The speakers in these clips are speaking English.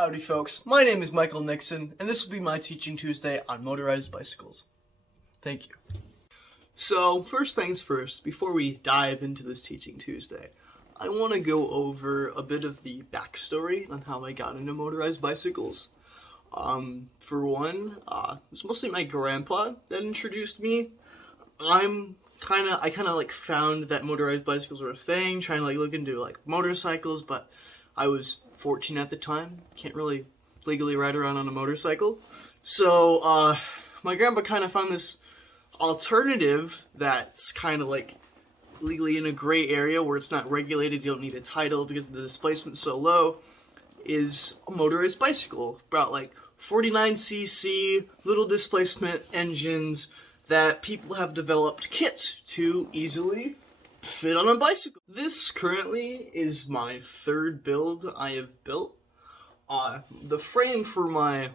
Howdy folks, my name is Michael Nixon, and this will be my Teaching Tuesday on motorized bicycles. Thank you. So, first things first, before we dive into this Teaching Tuesday, I want to go over a bit of the backstory on how I got into motorized bicycles. For one, it was mostly my grandpa that introduced me. I kind of found that motorized bicycles were a thing, trying to look into motorcycles, but I was 14 at the time, can't really legally ride around on a motorcycle. So, my grandpa kind of found this alternative that's kind of legally in a gray area where it's not regulated, you don't need a title because the displacement's so low, is a motorized bicycle. About 49cc, little displacement engines that people have developed kits to easily fit on a bicycle. This currently is my third build I have built. The frame for my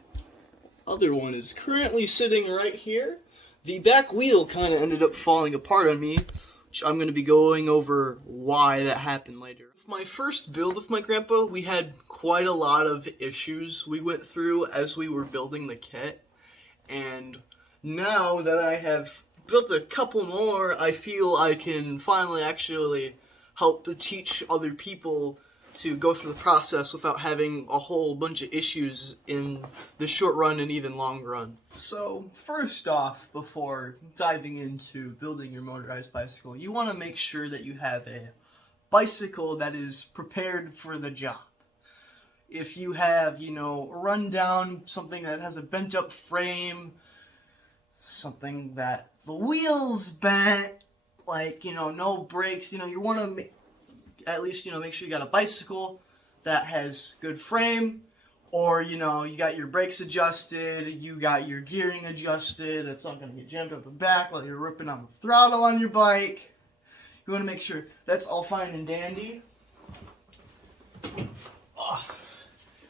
other one is currently sitting right here. The back wheel kind of ended up falling apart on me, which I'm going to be going over why that happened later. My first build with my grandpa, we had quite a lot of issues we went through as we were building the kit, and now that I have built a couple more, I feel I can finally actually help to teach other people to go through the process without having a whole bunch of issues in the short run and even long run. So first off, before diving into building your motorized bicycle, you want to make sure that you have a bicycle that is prepared for the job. If you have, run down something that has a bent up frame, something that the wheels bent, no brakes, you want to at least, make sure you got a bicycle that has good frame, or, you got your brakes adjusted, you got your gearing adjusted, it's not going to get jammed up the back while you're ripping on the throttle on your bike. You want to make sure that's all fine and dandy.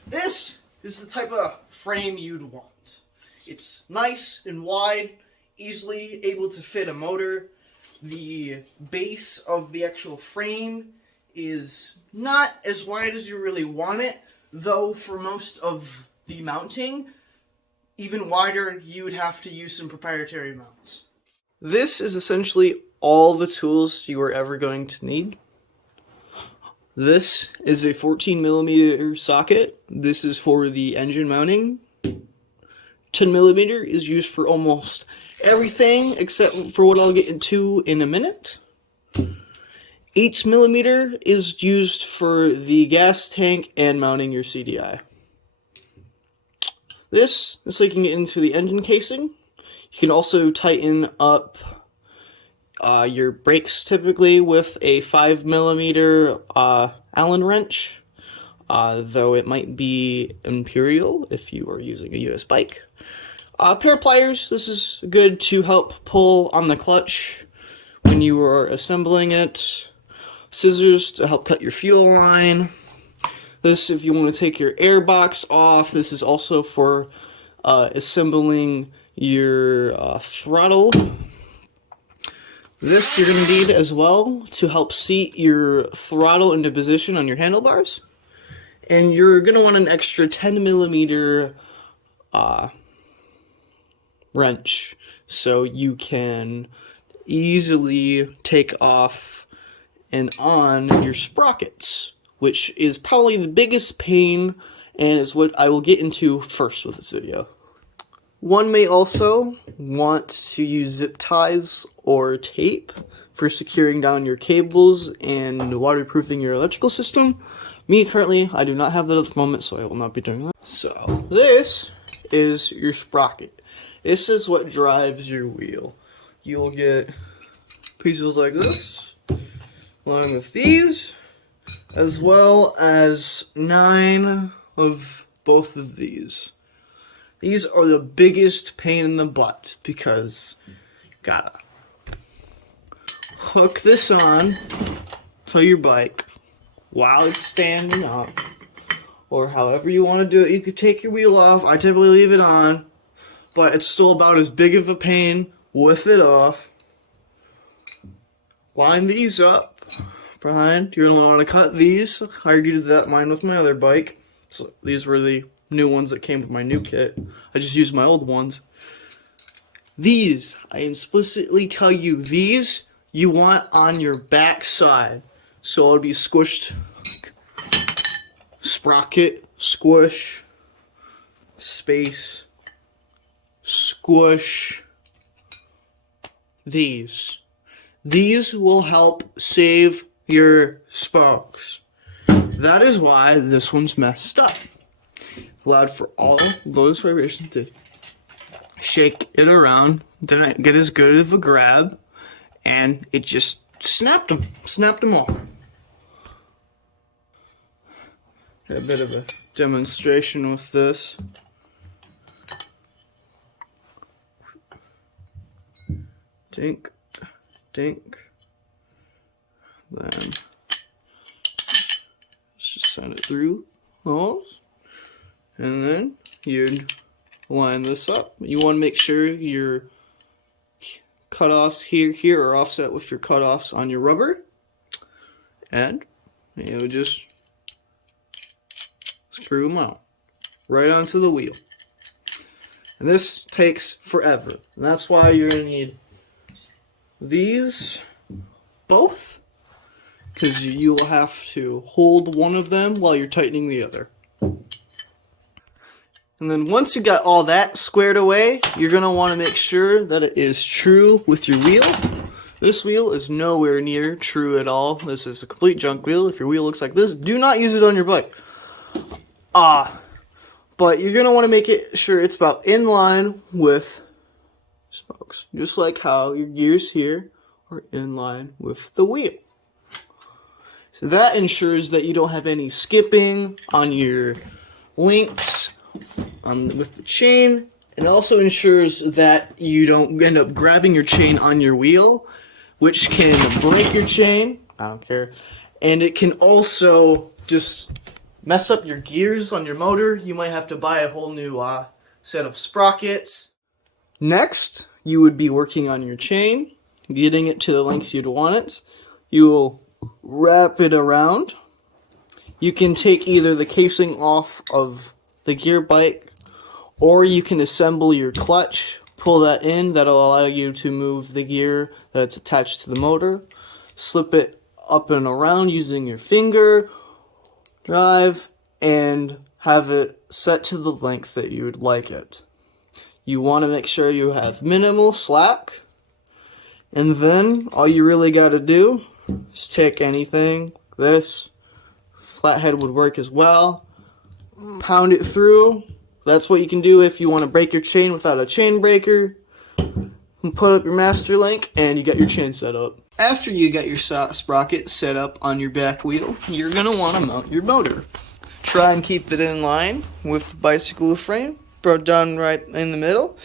This is the type of frame you'd want. It's nice and wide, easily able to fit a motor. The base of the actual frame is not as wide as you really want it, though for most of the mounting, even wider, you would have to use some proprietary mounts. This is essentially all the tools you are ever going to need. This is a 14mm socket. This is for the engine mounting. 10mm is used for almost everything except for what I'll get into in a minute. 8mm is used for the gas tank and mounting your CDI. This is so you can get into the engine casing. You can also tighten up your brakes typically with a 5mm Allen wrench, though it might be Imperial if you are using a US bike. Pair of pliers, this is good to help pull on the clutch when you are assembling it. Scissors to help cut your fuel line. This if you want to take your air box off. This is also for assembling your throttle. This you're going to need as well to help seat your throttle into position on your handlebars. And you're going to want an extra 10mm wrench so you can easily take off and on your sprockets, which is probably the biggest pain and is what I will get into first with this video. One may also want to use zip ties or tape for securing down your cables and waterproofing your electrical system. Me, currently, I do not have that at the moment, so I will not be doing that. So, this is your sprocket. This is what drives your wheel. You'll get pieces like this, along with these, as well as 9 of both of these. These are the biggest pain in the butt because you gotta hook this on to your bike while it's standing up, or however you want to do it. You could take your wheel off. I typically leave it on, but it's still about as big of a pain with it off. Line these up behind. You're going to want to cut these. I already did that mine with my other bike. So these were the new ones that came with my new kit. I just used my old ones. These, I explicitly tell you, these you want on your back side. So it'll be squished, sprocket, squish, space, squish. These will help save your spokes. That is why this one's messed up. Allowed for all those vibrations to shake it around, didn't get as good of a grab, and it just snapped them all. A bit of a demonstration with this. Dink, dink. Then let's just send it through those, and then you'd line this up. You want to make sure your cutoffs here are offset with your cutoffs on your rubber, and you would just screw them out right onto the wheel. And this takes forever, and that's why you're going to need these both, because you'll have to hold one of them while you're tightening the other. And then once you got all that squared away, you're going to want to make sure that it is true with your wheel. This wheel is nowhere near true at all. This is a complete junk wheel. If your wheel looks like this, do not use it on your bike. But you're going to want to make it sure it's about in line with spokes. Just like how your gears here are in line with the wheel. So that ensures that you don't have any skipping on your links with the chain. It also ensures that you don't end up grabbing your chain on your wheel, which can break your chain. I don't care. And it can also just mess up your gears on your motor. You might have to buy a whole new set of sprockets. Next, you would be working on your chain, getting it to the length you'd want it. You will wrap it around. You can take either the casing off of the gear bike, or you can assemble your clutch, pull that in. That'll allow you to move the gear that's attached to the motor, slip it up and around using your finger, drive, and have it set to the length that you would like it. You want to make sure you have minimal slack, and then all you really got to do is take anything, this, flathead would work as well, pound it through. That's what you can do if you want to break your chain without a chain breaker. Put up your master link, and you got your chain set up. After you got your sprocket set up on your back wheel, you're going to want to mount your motor. Try and keep it in line with the bicycle frame, done right in the middle.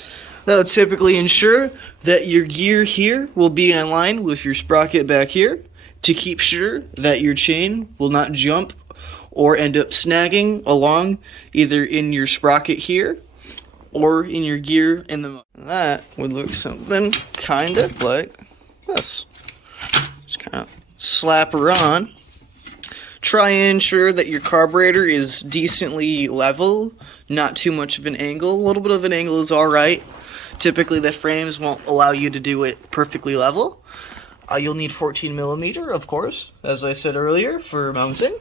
That'll typically ensure that your gear here will be in line with your sprocket back here, to keep sure that your chain will not jump or end up snagging along either in your sprocket here or in your gear in the motor. That would look something kind of like this. Just kind of slap her on. Try and ensure that your carburetor is decently level, not too much of an angle. A little bit of an angle is alright. Typically the frames won't allow you to do it perfectly level. You'll need 14mm, of course, as I said earlier, for mounting.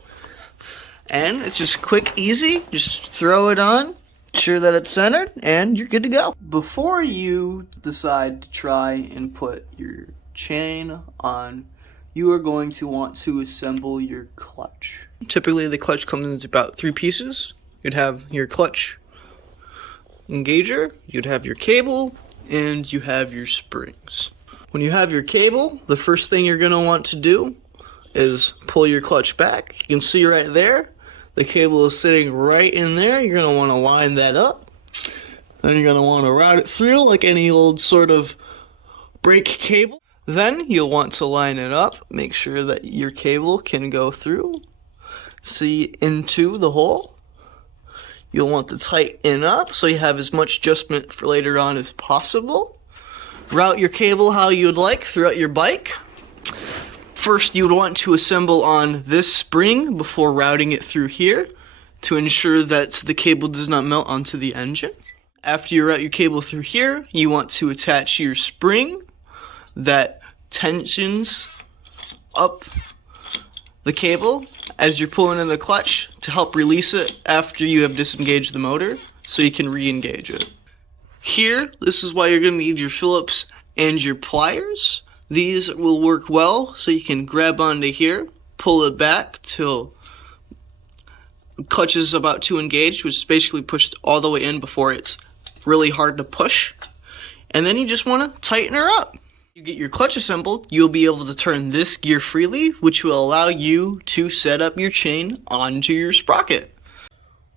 And it's just quick, easy. Just throw it on, ensure that it's centered, and you're good to go. Before you decide to try and put your chain on, you are going to want to assemble your clutch. Typically the clutch comes in about 3 pieces. You'd have your clutch engager, you'd have your cable, and you have your springs. When you have your cable, the first thing you're going to want to do is pull your clutch back. You can see right there, the cable is sitting right in there. You're going to want to line that up. Then you're going to want to route it through like any old sort of brake cable. Then you'll want to line it up, make sure that your cable can go through, see into the hole. You'll want to tighten up so you have as much adjustment for later on as possible. Route your cable how you would like throughout your bike. First, you would want to assemble on this spring before routing it through here. to ensure that the cable does not melt onto the engine. After you route your cable through here, you want to attach your spring that tensions up the cable as you're pulling in the clutch to help release it after you have disengaged the motor so you can re-engage it. Here, this is why you're going to need your Phillips and your pliers. These will work well so you can grab onto here, pull it back till the clutch is about to engage, which is basically pushed all the way in before it's really hard to push. And then you just want to tighten her up. You get your clutch assembled, you'll be able to turn this gear freely, which will allow you to set up your chain onto your sprocket.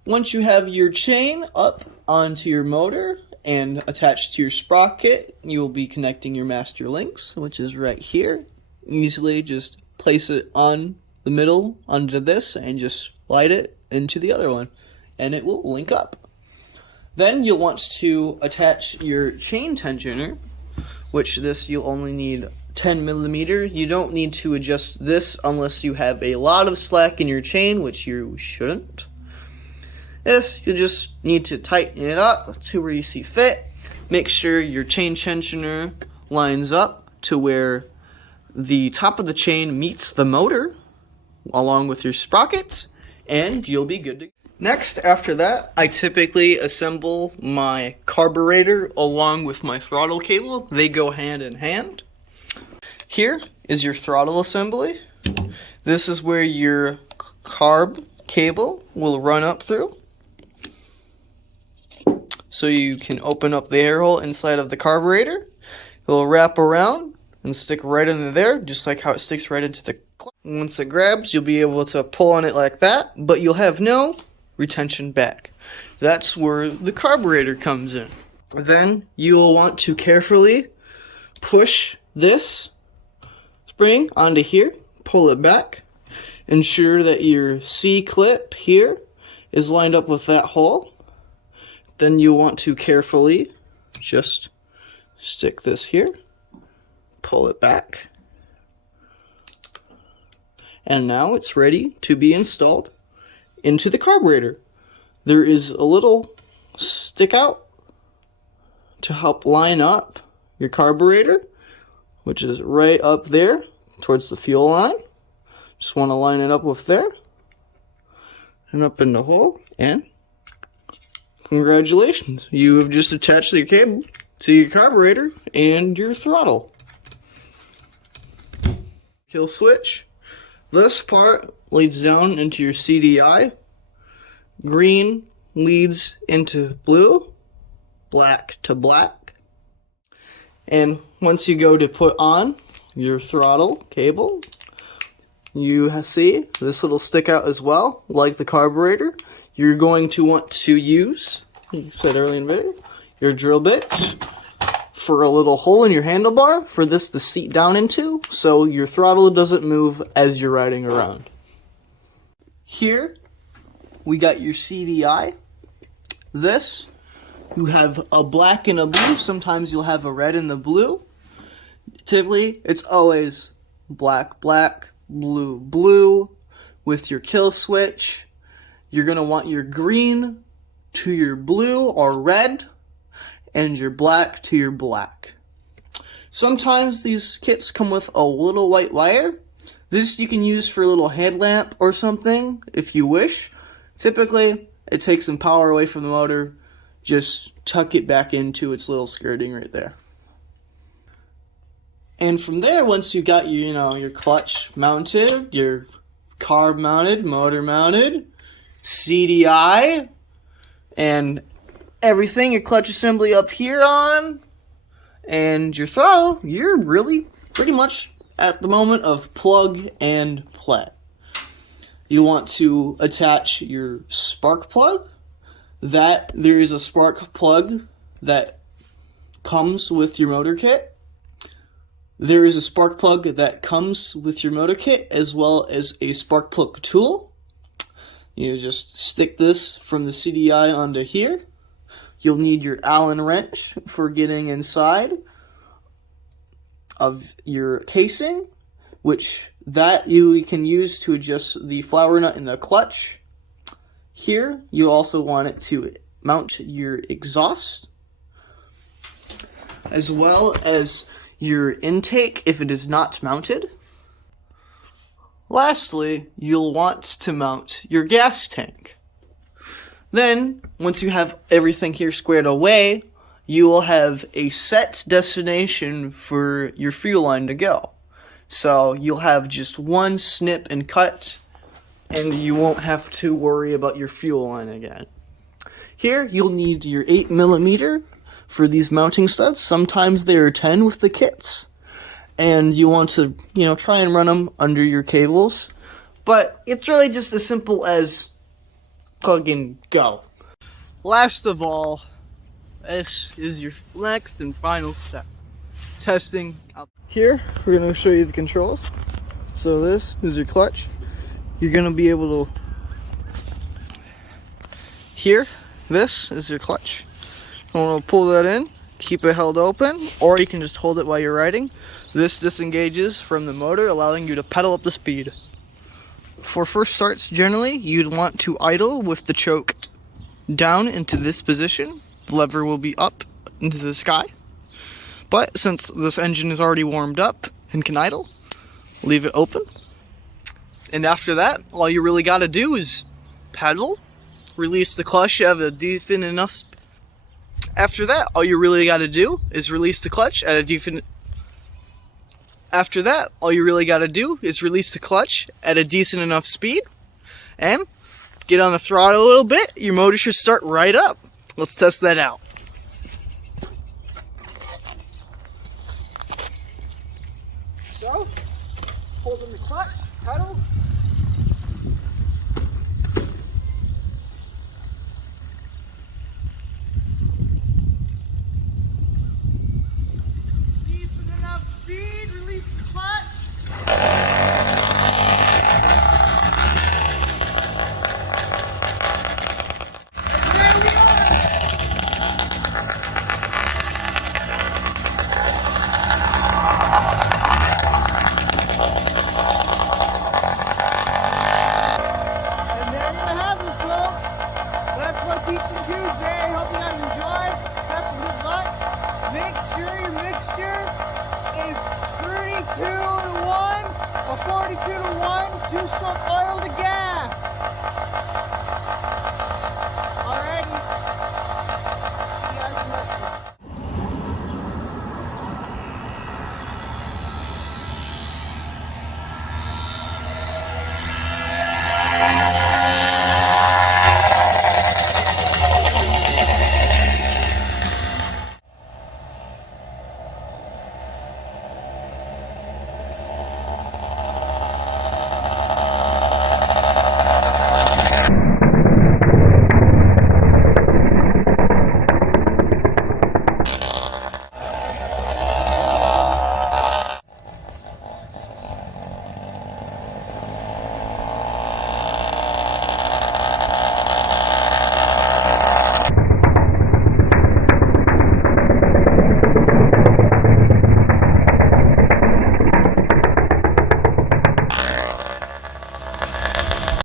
Once you have your chain up onto your motor and attached to your sprocket, you will be connecting your master links, which is right here. Easily just place it on the middle onto this and just slide it into the other one, and it will link up. Then you'll want to attach your chain tensioner, which this you'll only need 10 millimeters. You don't need to adjust this unless you have a lot of slack in your chain, which you shouldn't. This, you just need to tighten it up to where you see fit. Make sure your chain tensioner lines up to where the top of the chain meets the motor along with your sprockets, and you'll be good to go. Next, after that, I typically assemble my carburetor along with my throttle cable. They go hand in hand. Here is your throttle assembly. This is where your carb cable will run up through. So you can open up the air hole inside of the carburetor. It'll wrap around and stick right into there, just like how it sticks right into the clutch. Once it grabs, you'll be able to pull on it like that, but you'll have no retention back. That's where the carburetor comes in. Then you'll want to carefully push this spring onto here, pull it back, ensure that your C-clip here is lined up with that hole. Then you want to carefully just stick this here, pull it back, and now it's ready to be installed into the carburetor. There is a little stick out to help line up your carburetor, which is right up there towards the fuel line. Just want to line it up with there and up in the hole, and congratulations, you have just attached your cable to your carburetor and your throttle. Kill switch. This part leads down into your CDI. Green leads into blue, black to black. And once you go to put on your throttle cable, you see this little stick out as well, like the carburetor. You're going to want to use, like I said earlier in the video, your drill bits for a little hole in your handlebar for this to seat down into, so your throttle doesn't move as you're riding around. Here, we got your CDI. This, you have a black and a blue. Sometimes you'll have a red and the blue. Typically, it's always black, black, blue, blue. With your kill switch, you're going to want your green to your blue or red, and your black to your black. Sometimes these kits come with a little white wire. This you can use for a little headlamp or something if you wish. Typically, it takes some power away from the motor. Just tuck it back into its little skirting right there. And from there, once you got your clutch mounted, your carb mounted, motor mounted, CDI, and everything, your clutch assembly up here on, and your throttle, you're really pretty much at the moment of plug and play. You want to attach your spark plug. There is a spark plug that comes with your motor kit. There is a spark plug that comes with your motor kit, as well as a spark plug tool. You just stick this from the CDI onto here. You'll need your Allen wrench for getting inside of your casing, which that you can use to adjust the flower nut in the clutch. Here, you also want it to mount your exhaust, as well as your intake if it is not mounted. Lastly, you'll want to mount your gas tank. Then, once you have everything here squared away, you will have a set destination for your fuel line to go. So you'll have just one snip and cut, and you won't have to worry about your fuel line again. Here, you'll need your 8mm for these mounting studs. Sometimes they are 10 with the kits. And you want to, try and run them under your cables. But it's really just as simple as plug and go. Last of all, this is your next and final step. Testing out. Here, we're going to show you the controls. So this is your clutch. You're going to be able to... Here, this is your clutch. You want to pull that in, keep it held open, or you can just hold it while you're riding. This disengages from the motor, allowing you to pedal up the speed. For first starts, generally, you'd want to idle with the choke down into this position. The lever will be up into the sky. But since this engine is already warmed up and can idle, leave it open. And after that, all you really got to do is pedal, release the clutch at a decent enough. After that, all you really got to do is release the clutch at a decent. After that, all you really got to do is release the clutch at a decent enough speed and get on the throttle a little bit. Your motor should start right up. Let's test that out. So, holding the clutch, pedal. Decent enough speed, release the clutch. And there we are. And there you have it, folks. That's my teaching Tuesday. Hope you guys enjoyed. Have some good luck. Make sure your mixture is 32 to 1 or 42 to 1, 2-stroke oil